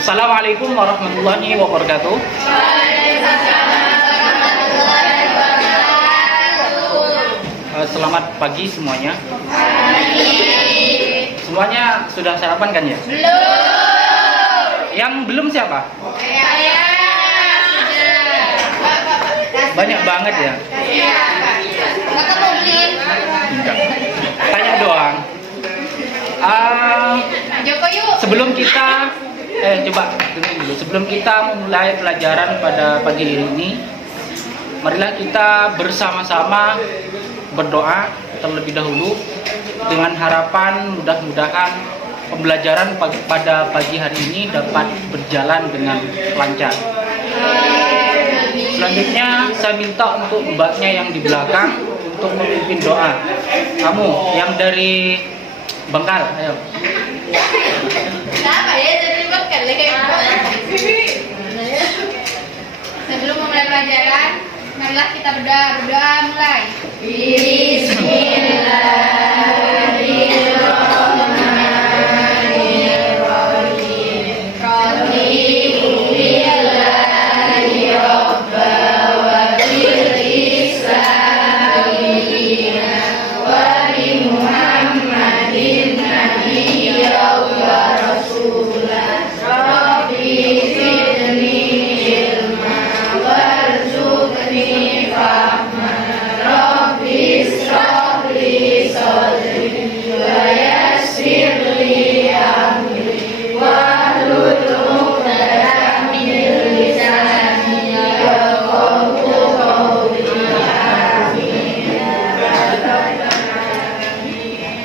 Assalamualaikum warahmatullahi wabarakatuh. Selamat pagi semuanya. Semuanya sudah sarapan kan ya? Belum. Yang belum siapa? Saya sudah. Banyak banget ya? Iya. Kakak mau beli? Enggak. Tanya doang. Joko yuk. Sebelum kita coba dengerin dulu. Sebelum kita memulai pelajaran pada pagi ini, marilah kita bersama-sama berdoa terlebih dahulu dengan harapan mudah-mudahan pembelajaran pada pagi hari ini dapat berjalan dengan lancar. Selanjutnya saya minta untuk mbaknya yang di belakang untuk memimpin doa. Kamu yang dari Bengkal, ayo. Kenapa ya jadi makan kayak Sebelum memulai pelajaran, marilah kita berdoa mulai.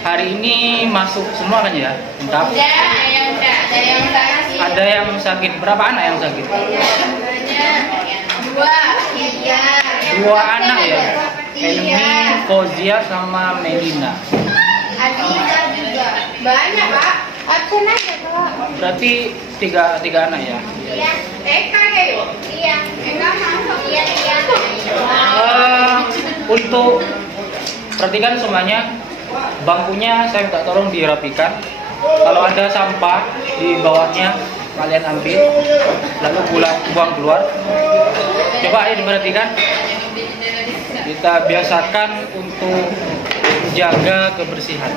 Hari ini masuk semua kan ya? Entah. Ada yang sakit. Berapa anak yang sakit? Dua anak ya? Elmi, Fauzia sama Melina. Adiza juga. Banyak, Pak. Absen aja, Pak. Berarti tiga anak ya? Iya. Eka kayak. Iya. Eka masuk. Iya, iya. Untuk perhatikan semuanya, bangkunya saya minta tolong dirapikan. Kalau ada sampah di bawahnya kalian ambil, lalu buang keluar. Coba ayo diperhatikan. Kita biasakan untuk menjaga kebersihan.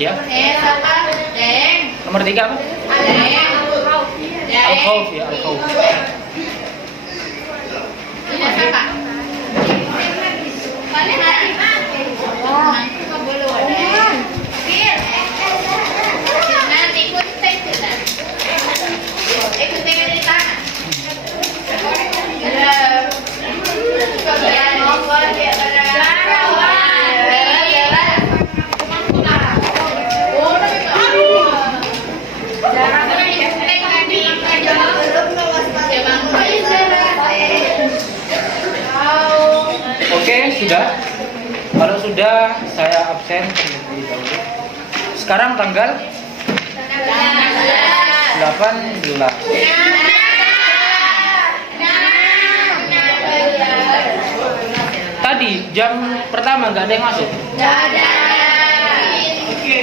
Ya. Nomor 3 apa? Al-Khawf ya, Al-Khawf. Oke, sudah. Kalau sudah, saya absen terlebih dahulu. Sekarang tanggal 18. Tadi jam pertama nggak ada yang masuk. Oke.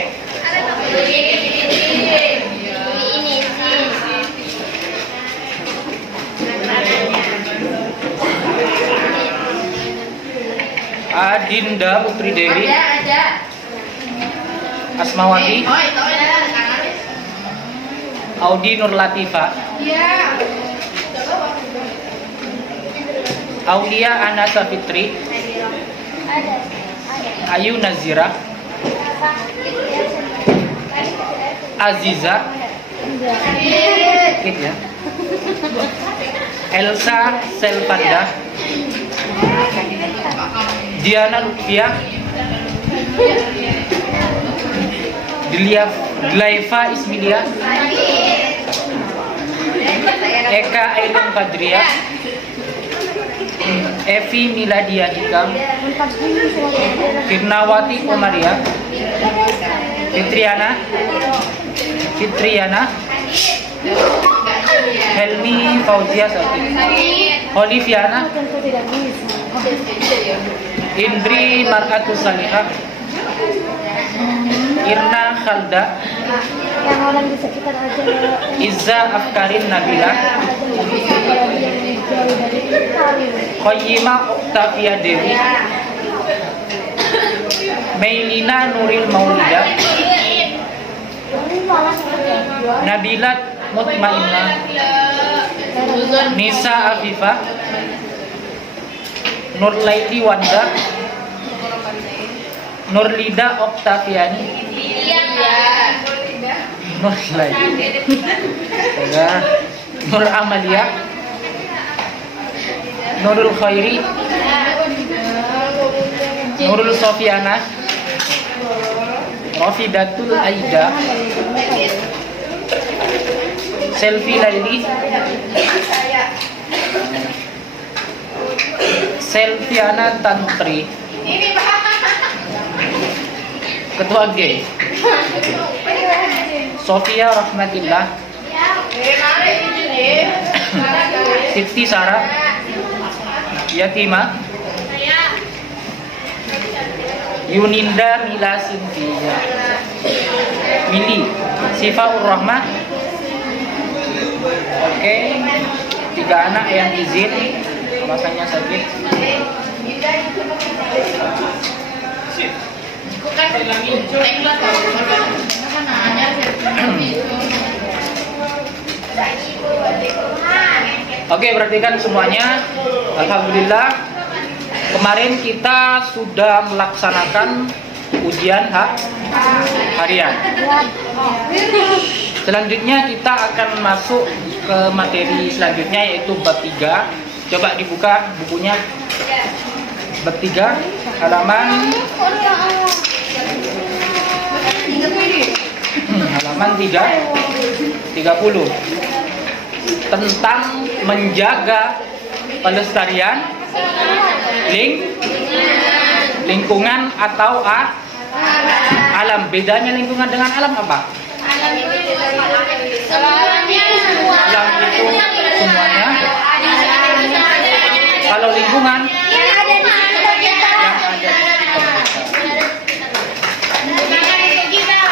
Adinda Putri Dewi, Asmawati, Audi Nur Latifa, Aulia Anasa Fitri, Ayu Nazira, Aziza, ya. Elsa Selvanda, Diana Lutfia, Dilaifa Ismilia, Eka Ailun Fadria, Evi Miladia Hikam, Firnawati Omaria, Fitriana, Helmi Fauzia Sakit, Oliviana, Indri mar'atu salihah. Irna Khalda. Yang orang di sekitar aja. Izza Afkarin Nabila. Qayyima Oktavia Dewi. Mailina Nuril Maulida. Nabilat Mutmainnah. Nisa Afifah. Nurlaili Wanda. Nurlida Oktaviani. Nurlaili. Nur Amalia. Nurul Khairi. Nurul Sofiana. Rafidatul Aida. Selfie Laili. Selviana Tantri. Ketua G. Sofia Rahmatillah. Siti Sarah. Yatima. Yuninda Mila Sintia. Mili Sifaur Rahmah. Oke, 3 anak yang izin, alasannya sakit. Oke, perhatikan semuanya. Alhamdulillah, kemarin kita sudah melaksanakan ujian harian. Selanjutnya kita akan masuk ke materi selanjutnya, yaitu bab 3. Coba dibuka bukunya. Bab 3 halaman 30 tentang menjaga pelestarian lingkungan atau alam. Bedanya lingkungan dengan alam apa? Alam itu semuanya. Kalau lingkungan yang ada di sekitar kita.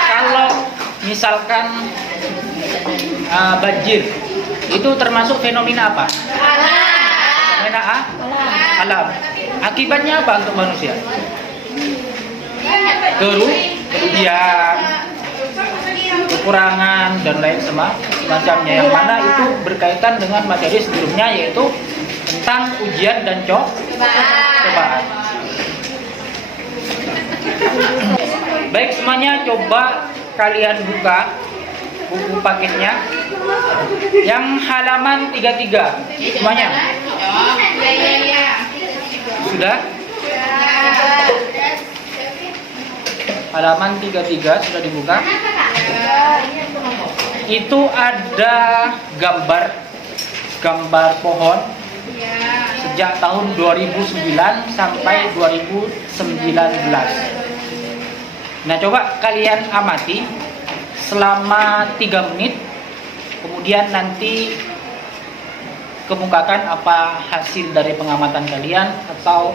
Kalau misalkan banjir, itu termasuk fenomena apa? Fenomena alam. Akibatnya apa untuk manusia? Kerugian, kekurangan, dan lain semacamnya, yang mana itu berkaitan dengan materi sebelumnya, yaitu tentang ujian dan cobaan. Baik semuanya, coba kalian buka buku paketnya yang halaman 33 semuanya. Sudah? Halaman 33 sudah dibuka. Itu ada gambar pohon sejak tahun 2009 sampai 2019. Nah, coba kalian amati selama 3 menit, kemudian nanti kemukakan apa hasil dari pengamatan kalian atau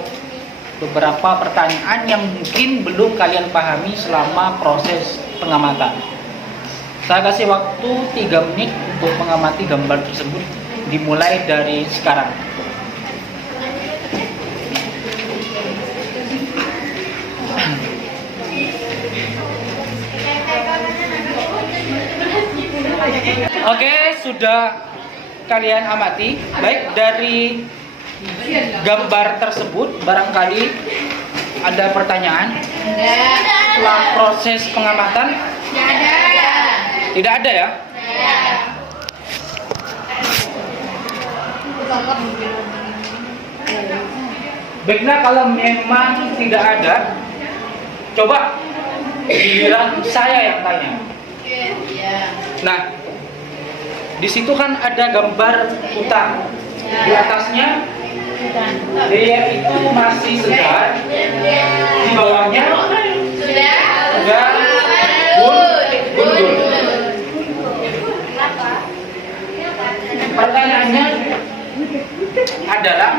beberapa pertanyaan yang mungkin belum kalian pahami selama proses pengamatan. Saya kasih waktu 3 menit untuk mengamati gambar tersebut, dimulai dari sekarang. Oke, sudah kalian amati. Baik, dari gambar tersebut barangkali ada pertanyaan setelah proses pengamatan? Tidak ada ya? Baiklah, kalau memang tidak ada, coba giliran saya yang tanya. Nah, di situ kan ada gambar hutan. Di atasnya dia itu masih segar, di bawahnya sudah gundul. Pertanyaannya adalah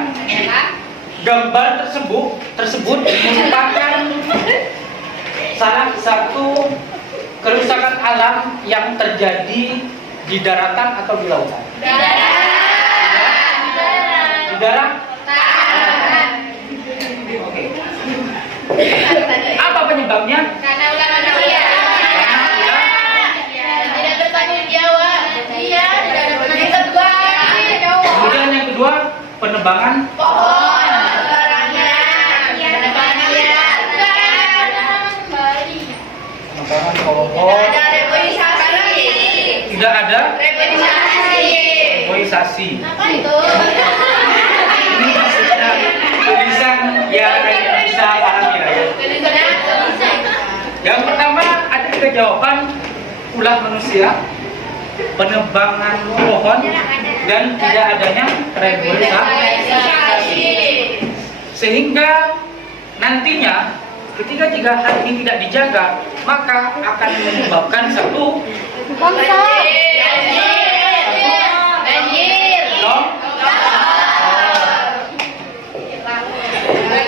gambar tersebut merupakan salah satu kerusakan alam yang terjadi di daratan atau di lautan. Di darat. Oke. Apa penyebabnya? Karena ulah manusia. Tidak bertanggung jawab. Iya, tidak bertanggung jawab. Kemudian yang kedua, penebangan Pohon. penebangan pohon. Ada reboisasi. Tidak ada Reboisasi. reboisasi. Apa itu? Ini maksudnya tulisan yang bisa pahami lah ya. Yang pertama ada 3 jawaban: ulah manusia, penebangan pohon, dan tidak adanya reboisasi. Sehingga nantinya ketika 3 hal ini tidak dijaga, maka akan menyebabkan satu Banjir.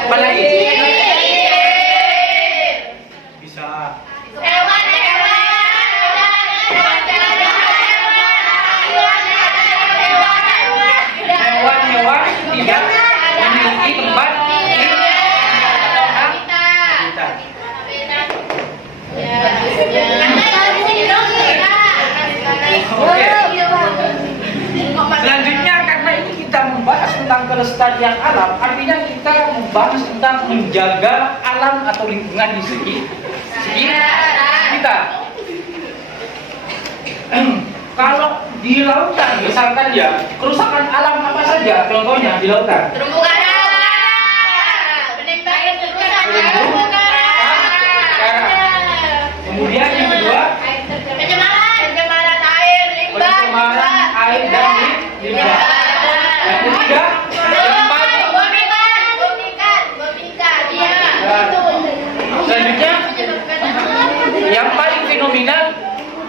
apa lagi? Bisa hewan-hewan tidak memiliki tempat atau habitat. Oke. Selanjutnya, karena ini kita membahas tentang kelestarian alam, artinya kita membahas tentang menjaga alam atau lingkungan di sekitar kita. Kalau di lautan misalkan ya, kerusakan alam apa saja contohnya di lautan? Terumbu karang. Penembakan terumbu karang. Kemudian yang kedua, Pencemaran air, limbah. pencemaran air dan limbah. Yang ketiga, yang paling Bom ikan. Iya. selanjutnya, yang paling fenomenal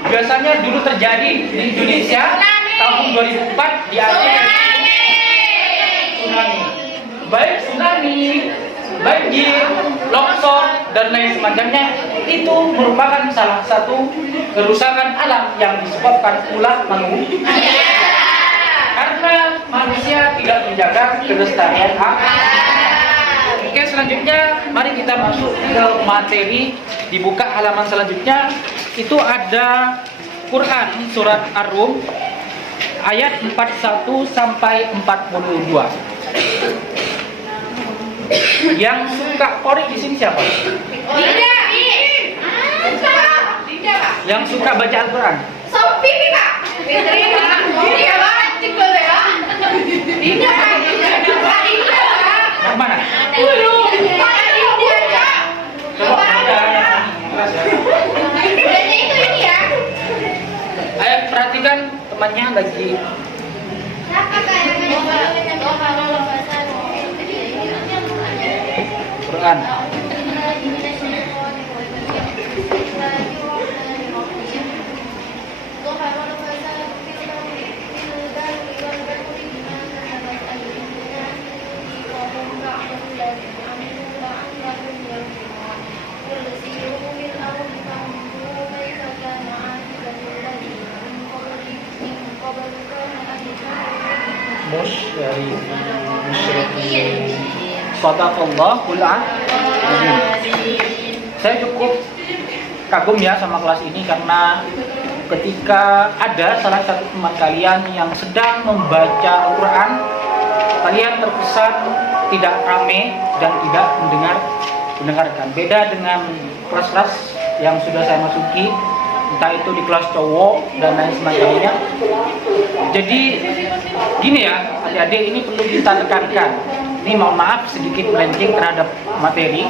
biasanya dulu terjadi di Indonesia tahun 2004 di Aceh, tsunami. Baik tsunami, banjir, longsor, dan lain semacamnya itu merupakan salah satu kerusakan alam yang disebabkan ulah manusia. Karena manusia tidak menjaga kelestarian alam. Oke, selanjutnya mari kita masuk ke materi. Dibuka halaman selanjutnya, itu ada Quran surat Ar-Rum ayat 41 sampai 42. Yang suka korek di sini siapa? Yang suka baca Al-Quran? Yang mana? Coba baca yang kelas ya. Ayo perhatikan temannya lagi. Quran. Sadaqallahul azim. Saya cukup kagum ya sama kelas ini karena ketika ada salah satu teman kalian yang sedang membaca Al-Quran, kalian terkesan tidak rame dan tidak mendengarkan. Beda dengan kelas-kelas yang sudah saya masuki, entah itu di kelas cowok dan lain semacamnya. Jadi gini ya, adik-adik, ini perlu kita tekankan. Ini mohon maaf sedikit melenceng terhadap materi.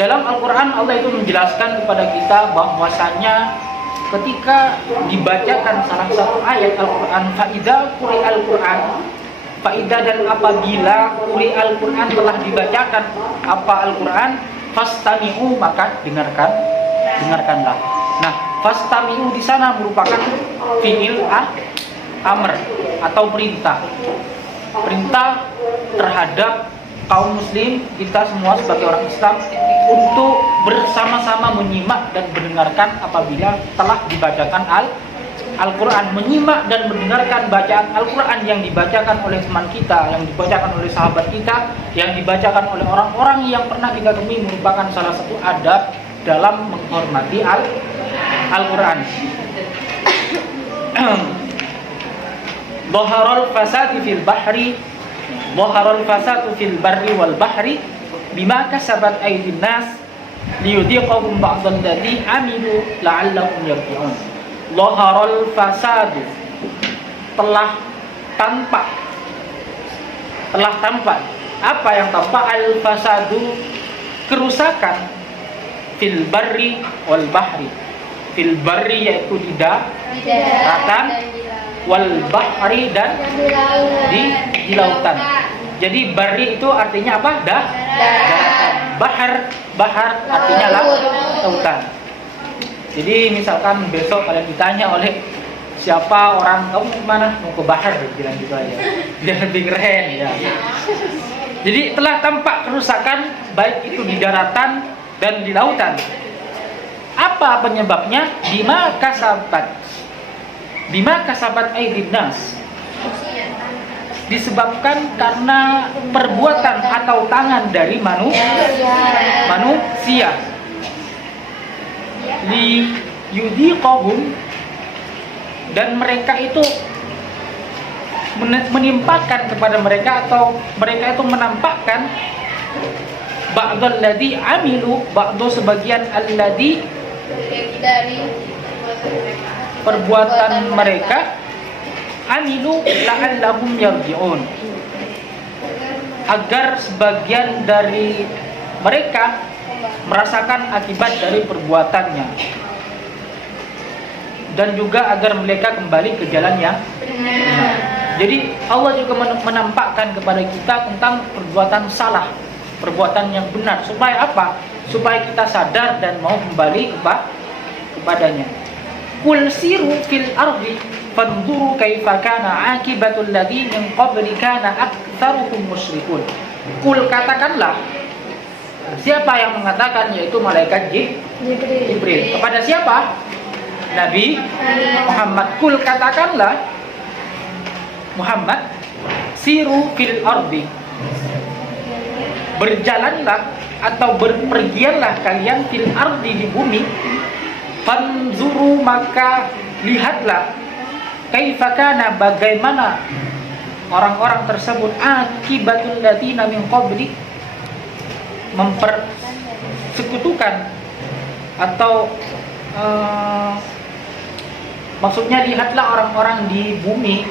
Dalam Al-Quran Allah itu menjelaskan kepada kita bahwasanya ketika dibacakan salah satu ayat Al-Quran, fa'idha quri Al-Quran, fa'idha dan apabila quri Al-Quran telah dibacakan apa Al-Quran, fastami'u maka dengarkanlah. Nah, fastami'u di sana merupakan fi'il amr atau perintah terhadap kaum muslim, kita semua sebagai orang Islam untuk bersama-sama menyimak dan mendengarkan apabila telah dibacakan Al-Quran, menyimak dan mendengarkan bacaan Al-Quran yang dibacakan oleh teman kita, yang dibacakan oleh sahabat kita, yang dibacakan oleh orang-orang yang pernah kita temui, merupakan salah satu adab dalam menghormati Al-Quran. Dhaharul fasadi fil bahri, dhaharul fasadu fil barri wal bahri bima kasabat aydin nas liyudhiqahum ba'dal ladzi amilu la'allahum yarji'un. Dhaharul fasadu, telah tampak. Apa yang tampak? Al fasadu, kerusakan, fil barri wal bahri. Fil barri yaitu di daratan, wal bahri dan di lautan. Jadi barri itu artinya apa? Daratan. Bahar artinya lautan. Jadi misalkan besok kalian ditanya oleh siapa orang, kamu mau kemana? Mau ke bahar, bilang gitu aja. Biar lebih keren ya. Jadi telah tampak kerusakan baik itu di daratan dan di lautan. Apa penyebabnya? Bima kasabat aydin nas. Disebabkan karena perbuatan atau tangan dari manusia. Li yudhiqahum, dan mereka itu menimpakan kepada mereka, atau mereka itu menampakkan ba'dal ladzi amilu, ba'du sebagian alladzi dari perbuatan mereka, amilu la'allahum yarji'un, agar sebagian dari mereka merasakan akibat dari perbuatannya, dan juga agar mereka kembali ke jalan yang benar. Jadi Allah juga menampakkan kepada kita tentang perbuatan salah, perbuatan yang benar, supaya apa? Supaya kita sadar dan mau kembali kepadanya. Qul siru fil ardi fanzuru kaifa kana aqibatul ladzi min qabli kana aktsaruhum musyrikun. Qul, katakanlah. Siapa yang mengatakan? Yaitu malaikat Jibril. Kepada siapa? Nabi Muhammad. Qul, katakanlah Muhammad, siru fil ardi, berjalanlah atau berpergianlah kalian fil ardi, di bumi. Fanzuru, maka lihatlah, kaifa kana, bagaimana orang-orang tersebut, akibatul ladzina min qabli, mempersekutukan atau maksudnya lihatlah orang-orang di bumi,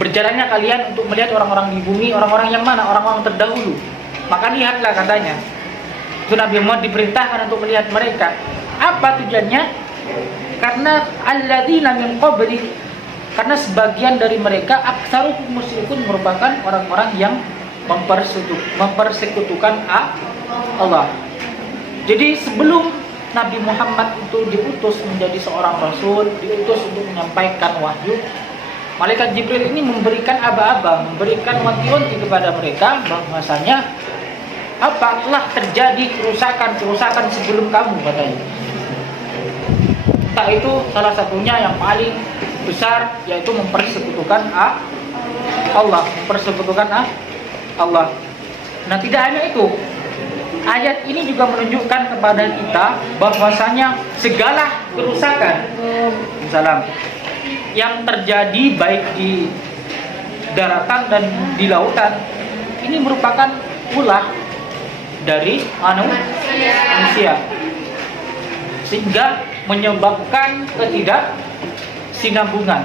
berjalannya kalian untuk melihat orang-orang di bumi. Orang-orang yang mana? Orang-orang terdahulu. Maka lihatlah, katanya. Itu Nabi Muhammad diperintahkan untuk melihat mereka. Apa tujuannya? Karena alladzina min qabli, karena sebagian dari mereka aktsaruhum musyrikun, merupakan orang-orang yang mempersekutukan Allah. Jadi sebelum Nabi Muhammad itu diutus menjadi seorang rasul, diutus untuk menyampaikan wahyu, malaikat Jibril ini memberikan aba-aba, memberikan wanti-wanti kepada mereka bahwasanya apa telah terjadi kerusakan sebelum kamu, katanya. Entah itu salah satunya yang paling besar, yaitu mempersekutukan Allah, Allah. Nah, tidak hanya itu, ayat ini juga menunjukkan kepada kita bahwasanya segala kerusakan yang terjadi baik di daratan dan di lautan ini merupakan ulah dari manusia, sehingga menyebabkan ketidaksinambungan,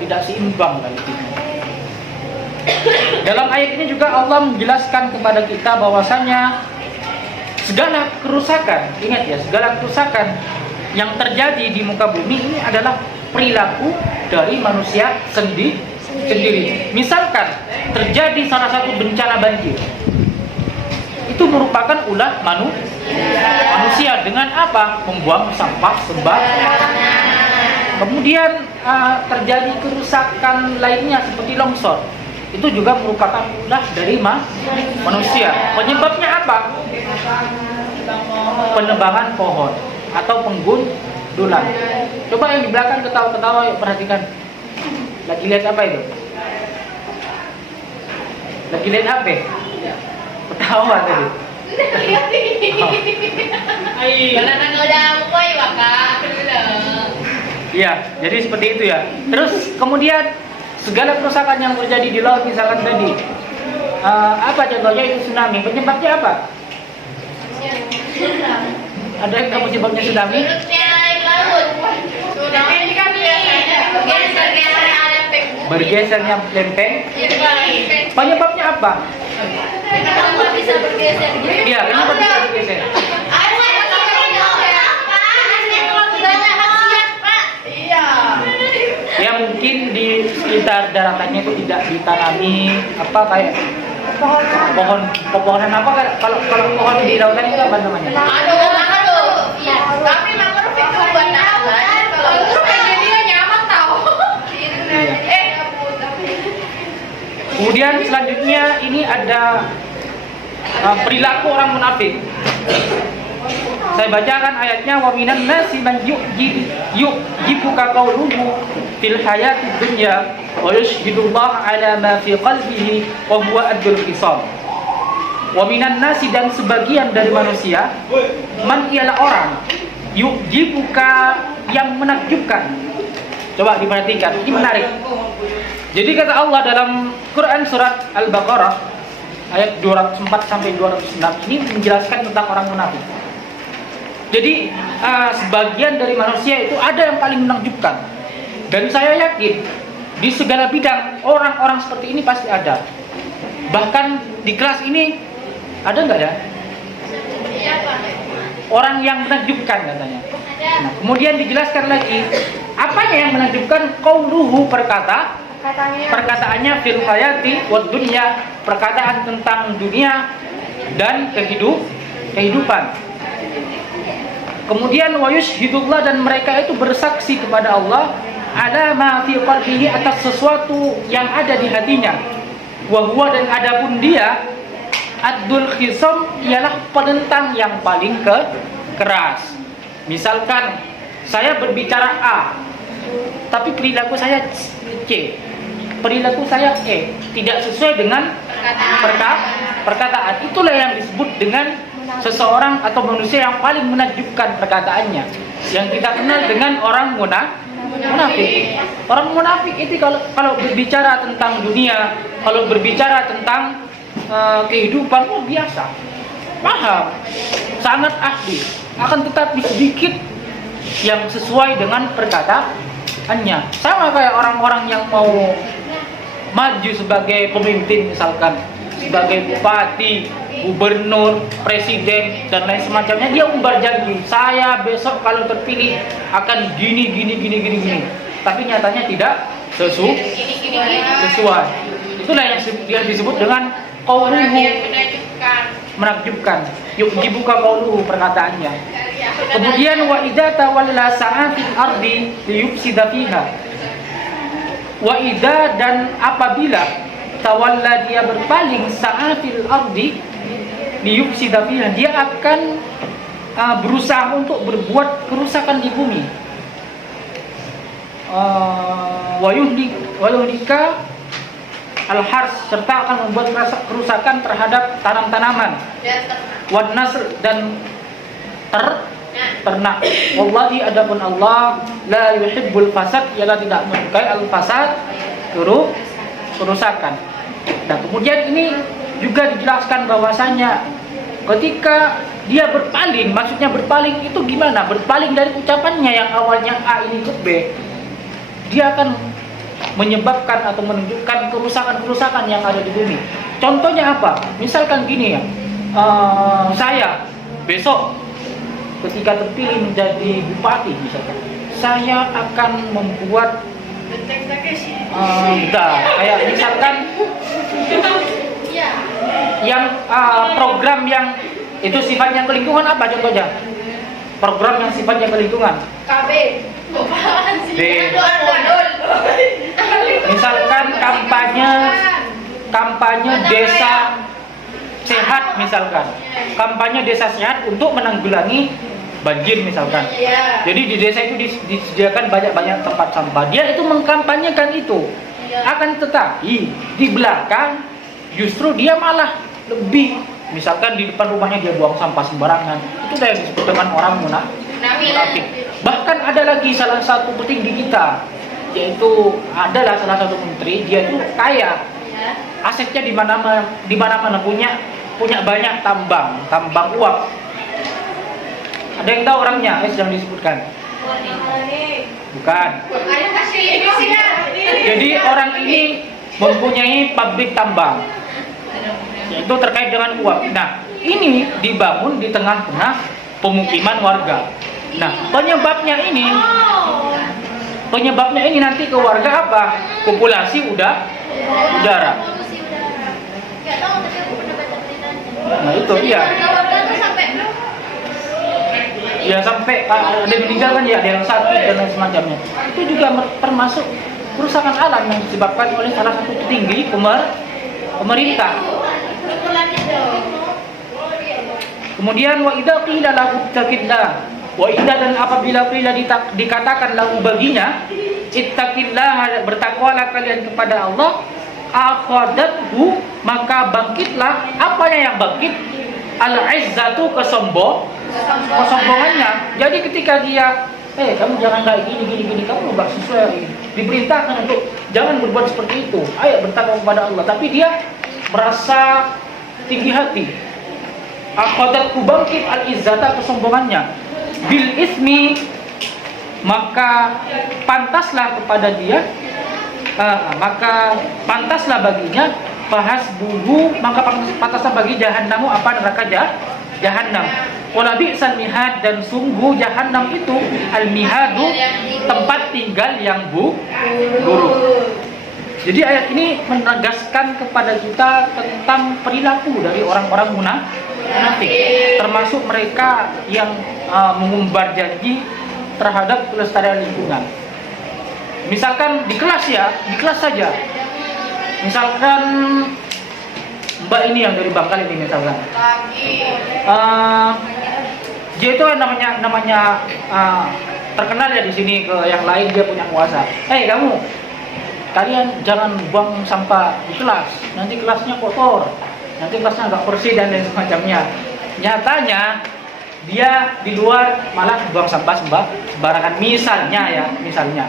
tidak seimbang dari itu. Dalam ayat ini juga Allah menjelaskan kepada kita bahwasanya segala kerusakan, ingat ya, segala kerusakan yang terjadi di muka bumi ini adalah perilaku dari manusia sendiri. Misalkan terjadi salah satu bencana banjir, itu merupakan ulah manusia dengan apa? Membuang sampah sembarangan. Kemudian terjadi kerusakan lainnya seperti longsor. Itu juga merupakan ulah dari manusia. Penyebabnya apa? Penebangan pohon atau penggundulan. Coba yang di belakang ketawa-ketawa, yuk perhatikan. Lagi lihat apa itu? Lagi lihat HP? Ketawa tadi. Kalau nang udah boy bakal. Iya, jadi seperti itu ya. Terus kemudian segala kerusakan yang terjadi di laut misalkan tadi, apa contohnya itu tsunami. Penyebabnya apa? Ada yang tahu penyebabnya tsunami? Surutnya air laut. Tsunami kan biasanya Bergesernya lempeng. Penyebabnya apa? Kenapa bisa bergeser gitu? Iya, kenapa bisa bergeser? Ya mungkin di sekitar daratannya itu tidak ditanami apa kayak pepohonan apa kalau pohon di lautan itu apa namanya? Mangrove. Iya. Tapi mangrove itu buat nafas. Kalau mangrove jadinya nyaman tau. Kemudian selanjutnya ini ada perilaku orang munafik. Saya bacakan ayatnya, wa minan nasi man yu'jibuka qawluhu fil hayatid dunya wa yushhidullaha ala ma fi qalbihi wa huwa adul qisam. Wa minan nasi, dan sebagian dari manusia, man ialah orang, yu'jibuka yang menakjubkan. Coba diperhatikan, ini menarik. Jadi kata Allah dalam Quran surat Al-Baqarah ayat 204 sampai 206 ini menjelaskan tentang orang munafik. Jadi sebagian dari manusia itu ada yang paling menakjubkan. Dan saya yakin di segala bidang orang-orang seperti ini pasti ada. Bahkan di kelas ini ada nggak ya? Orang yang menakjubkan katanya. Nah, kemudian dijelaskan lagi apanya yang menakjubkan? Qauluhu perkataannya fil hayati wad dunya, perkataan tentang dunia dan kehidupan. Kemudian wa yushhidullah, dan mereka itu bersaksi kepada Allah ala ma fi qalbihi, atas sesuatu yang ada di hatinya. Wa huwa, dan adapun dia adul khisam, ialah penentang yang paling keras. Misalkan saya berbicara A tapi perilaku saya C, perilaku saya E, tidak sesuai dengan perkataan. Itulah yang disebut dengan seseorang atau manusia yang paling menakjubkan perkataannya, yang kita kenal dengan orang munafik. Orang munafik itu kalau berbicara tentang dunia, kalau berbicara tentang kehidupan, biasa, paham, sangat ahli, akan tetapi sedikit yang sesuai dengan perkataannya. Sama kayak orang-orang yang mau maju sebagai pemimpin, misalkan sebagai bupati, gubernur, presiden, dan lain semacamnya, dia umbar janji, saya besok kalau terpilih akan gini. Tapi nyatanya tidak sesuai. Itulah yang disebut dengan qauluhu, menakjubkan. Yu'jibuka qauluhu, perkataannya. Kemudian wa idza tawalla sa'atil ardi liyufsida fiha. Wa idza, dan apabila tawalla, dia berpaling, sa'atil ardi liyufsida fiha, dia akan berusaha untuk berbuat kerusakan di bumi. Wa yuhlika al-hars, serta akan membuat kerusakan terhadap tanam-tanaman. Wan nasr, dan ternak. Wallahi, adapun Allah la yuhibbul fasad, ialah tidak menyukai al-fasad, kerusakan. Nah, kemudian ini juga dijelaskan bahwasanya ketika dia berpaling, maksudnya berpaling itu gimana? Berpaling dari ucapannya yang awalnya A ini ke B, dia akan menyebabkan atau menunjukkan kerusakan-kerusakan yang ada di bumi. Contohnya apa? Misalkan gini ya, saya besok ketika terpilih menjadi bupati, misalkan, saya akan membuat kayak misalkan yang program yang itu sifatnya ke lingkungan, apa contohnya? Program yang sifatnya ke lingkungan. KB. B. Misalkan kampanye desa sehat misalkan. Kampanye desa sehat untuk menanggulangi banjir misalkan. Jadi di desa itu disediakan banyak-banyak tempat sampah. Dia itu mengkampanyekan itu. Akan tetapi di belakang justru dia malah lebih, misalkan di depan rumahnya dia buang sampah sembarangan. Itu yang disebut dengan orang munafik. Bahkan ada lagi salah satu petinggi kita, yaitu adalah salah satu menteri. Dia itu kaya, asetnya di mana-mana punya banyak tambang uap. Ada yang tahu orangnya? Sedang disebutkan. Bukan. Jadi orang ini mempunyai pabrik tambang, yaitu terkait dengan uap. Nah, ini dibangun di tengah-tengah pemukiman warga. Nah, penyebabnya ini nanti ke warga apa? Populasi udara. Nah, itu dia. Ya sampai ada meninggal kan, ya ada yang sakit dan lain semacamnya. Itu juga termasuk kerusakan alam yang disebabkan oleh salah satu petinggi pemerintah. Kemudian wa idza qila lahu ittaqillah, wa idza, dan apabila qila dikatakan lahu baginya ittaqillah, bertakwalah kalian kepada Allah, akhadathu, maka bangkitlah. Apanya yang bangkit? Al-izzatu, kesombongannya. Jadi ketika dia kamu jangan kayak gini, kamu enggak sesuai, diperintahkan untuk jangan berbuat seperti itu, ayo bertakwa kepada Allah, tapi dia merasa tinggi hati. Akhadathu, bangkit al-izzata, kesombongannya. Bil ismi, maka pantaslah kepada dia, maka pantaslah baginya, fahasbuhu, maka pantaslah bagi jahannamu, apa, neraka jahannam. Wala bi'sal mihad, dan sungguh jahannam itu al-mihadu, tempat tinggal yang buruk. Jadi ayat ini menegaskan kepada kita tentang perilaku dari orang-orang munafik, termasuk mereka yang mengumbar janji terhadap kelestarian lingkungan. Misalkan di kelas saja. Misalkan Mbak ini yang dari Bangkal ini misalkan. Dia itu namanya terkenal ya di sini, ke yang lain dia punya kuasa. Kalian jangan buang sampah di kelas, nanti kelasnya kotor, nanti kelasnya nggak bersih dan lain semacamnya. Nyatanya dia di luar malah buang sampah sembarangan, misalnya.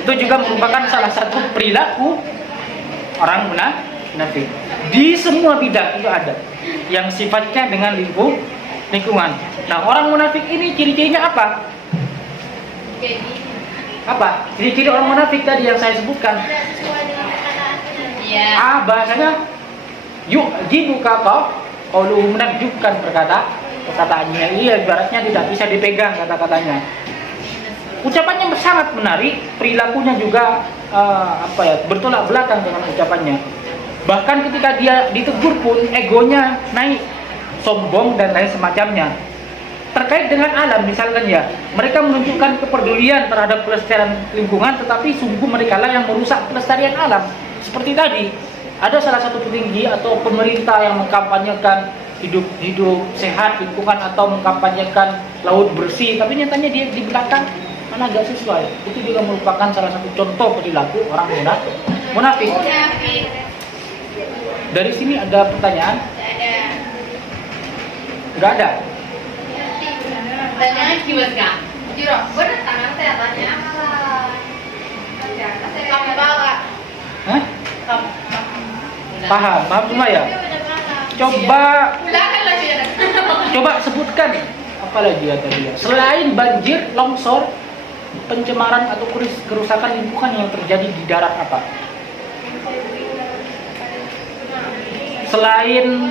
Itu juga merupakan salah satu perilaku orang munafik. Di semua bidang itu ada yang sifatnya dengan lingkungan. Nah, orang munafik ini ciri-cirinya apa? Ciri-ciri orang munafik tadi yang saya sebutkan. Bahasanya yu'jibuka qauluhu, menakjubkan perkataannya. Iya, ibaratnya tidak bisa dipegang kata-katanya. Ucapannya sangat menarik, perilakunya juga bertolak belakang dengan ucapannya. Bahkan ketika dia ditegur pun egonya naik, sombong dan lain semacamnya. Terkait dengan alam misalkan ya, mereka menunjukkan kepedulian terhadap kelestarian lingkungan, tetapi sungguh mereka lah yang merusak kelestarian alam. Seperti tadi, ada salah satu petinggi atau pemerintah yang mengkampanyekan hidup sehat lingkungan atau mengkampanyekan laut bersih, tapi nyatanya dia di belakang mana agak sesuai. Itu juga merupakan salah satu contoh perilaku orang munafik. Dari sini ada pertanyaan? Enggak ada. Pertanyaannya gimana kak? Jiro, bener tangan saya tanya. Paham semua ya? Coba sebutkan apa lagi ya tadi ya? Selain banjir, longsor, pencemaran atau kerusakan lingkungan yang terjadi di darat apa? Selain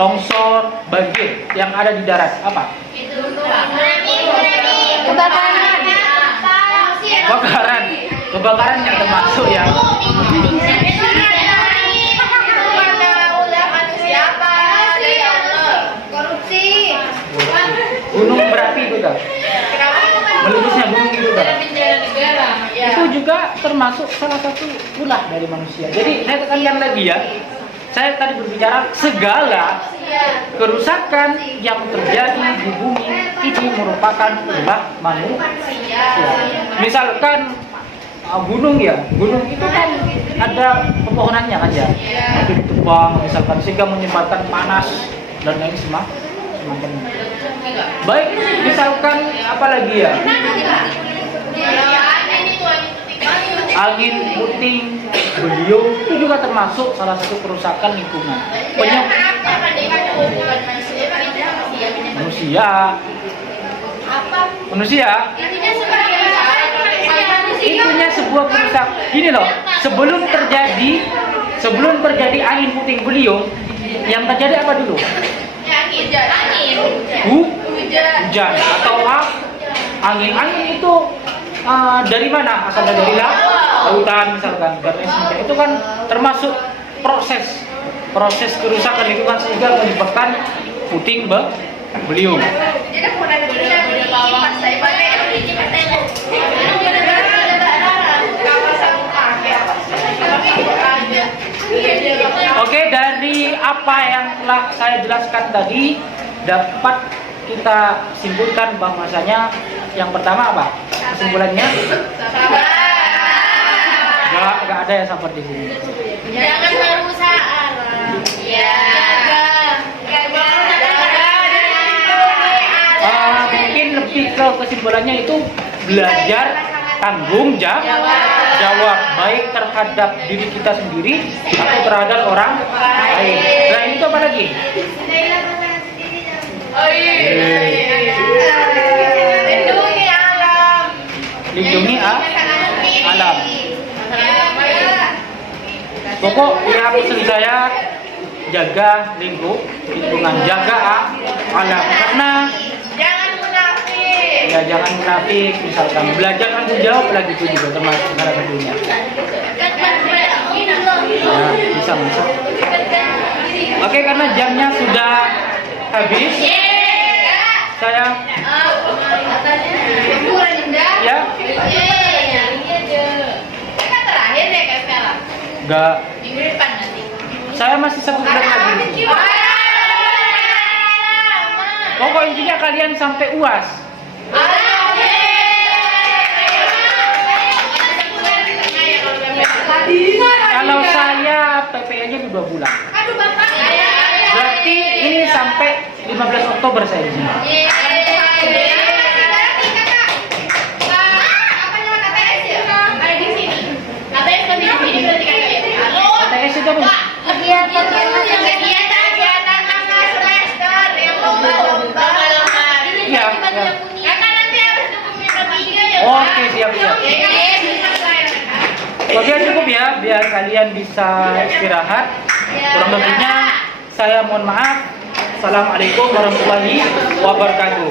longsor, banjir yang ada di darat apa? Kebakaran yang termasuk ya. Gunung berapi itu kan? Meledusnya gunung itu kan? Itu juga termasuk salah satu ulah dari manusia. Jadi saya tekankan lagi ya, saya tadi berbicara segala kerusakan yang terjadi di bumi ini merupakan ulah manusia. Misalkan gunung ya, gunung itu kan ada pepohonannya kan ya, itu ditebang misalkan sehingga menyebabkan panas dan lain semacamnya. Baik, misalkan apa lagi ya? Angin puting beliung itu juga termasuk salah satu kerusakan lingkungan. Manusia itunya sebuah kerusakan. Gini loh, sebelum terjadi angin puting beliung, yang terjadi apa dulu? Hujan atau angin itu dari mana? Asalnya dari lautan misalkan. Itu kan termasuk proses kerusakan lingkungan sehingga menyebabkan puting beliung. Oke, dari apa yang telah saya jelaskan tadi dapat kita simpulkan bahwasanya yang pertama apa? Kesimpulannya? Gak ada yang sabar di sini. Jangan berusaha. Ya. Mungkin lebih ke kesimpulannya itu belajar tanggung jawab baik terhadap diri kita sendiri atau terhadap orang lain. Nah itu apa lagi? Lindungi alam. Pokok ya pesan saya jaga lingkungan, jaga alam karena jangan munafik misalkan belajar tanggung jawab lagi itu juga termasuk salah satunya. Ya, bisa masuk. Oke, karena jamnya sudah habis. Saya ya. Enggak. Saya masih 1 bulan lagi. Pokok intinya kalian sampai UAS. Kalau saya PPA-nya di 2 bulan. Berarti ini sampai 15 Oktober saya izin. KTS itu apa? Iya. Oke, siap. Oke, cukup ya, biar kalian bisa istirahat. Kurang lebihnya saya mohon maaf. Assalamualaikum warahmatullahi wabarakatuh.